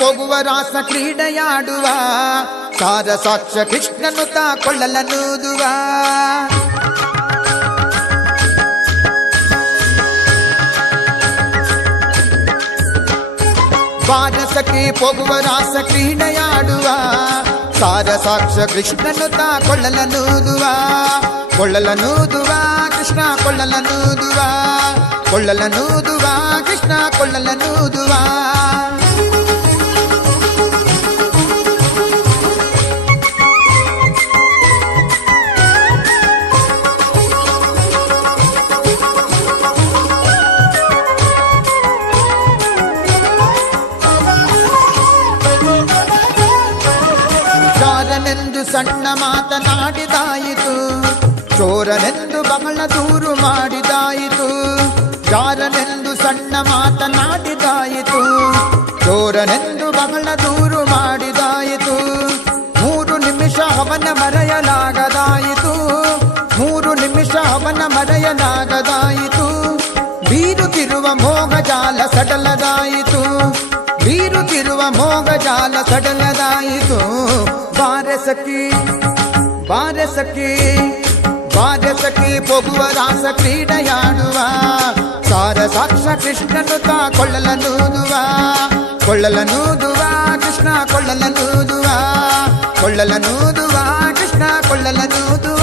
ಹೋಗುವ ರಾಸ ಕ್ರೀಡೆಯಾಡುವ ಸಾರ ಸಾಕ್ಷ ಕೃಷ್ಣನು ತಾ ಕೊಳ್ಳಲನೂದುವ ಬಾರಸಕ್ಕೆ ಹೋಗುವ ರಾಸ ಕ್ರೀಡೆಯಾಡುವ ಸಾರ ಸಾಕ್ಷ ಕೃಷ್ಣನು ತಾ ಕೊಳ್ಳಲನೂದುವ ಕೊಳ್ಳಲನೂದುವ ಕೃಷ್ಣ ಕೊಳ್ಳಲನೂದುವ ಕೊಳ್ಳಲನೂದುವ ಕೃಷ್ಣ ಕೊಳ್ಳಲನೂದುವ ಜಾರನೆಂದು ಸಣ್ಣ ಮಾತನಾಡಿದಾಯಿತು ಚೋರನೆಂದು ಬಹಳ ದೂರು ಮಾಡಿದಾಯಿತು ಜಾರನೆಂದು ಸಣ್ಣ ಮಾತನಾಡಿದಾಯಿತು ಚೋರನೆಂದು ಬಹಳ ದೂರು ಮಾಡಿದಾಯಿತು 3 ನಿಮಿಷ ಅವನ ಮರೆಯಲಾಗದಾಯಿತು 3 ನಿಮಿಷ ಅವನ ಮರೆಯಲಾಗದಾಯಿತು ಬೀರುತ್ತಿರುವ ಮೋಹಜಾಲ ಸಡಲದಾಯಿತು ಬೀರುತ್ತಿರುವ ಮೋಹಜಾಲ ಸಡಲದಾಯಿತು ಬಾರಸಖಿ ಬಾರಸಖಿ ಬಾರಸಖಿ ಹೋಗುವ ರಾಸ ಕ್ರೀಡೆಯಾಡುವ ಸಾರ ಸಾಕ್ಷ ಕೃಷ್ಣನು ತಾ ಕೊಳ್ಳಲನೂದುವ ಕೊಳ್ಳಲನೂದುವ ಕೃಷ್ಣ ಕೊಳ್ಳಲನೂದುವ ಕೊಳ್ಳಲನೂದುವ ಕೃಷ್ಣ ಕೊಳ್ಳಲನೂದುವ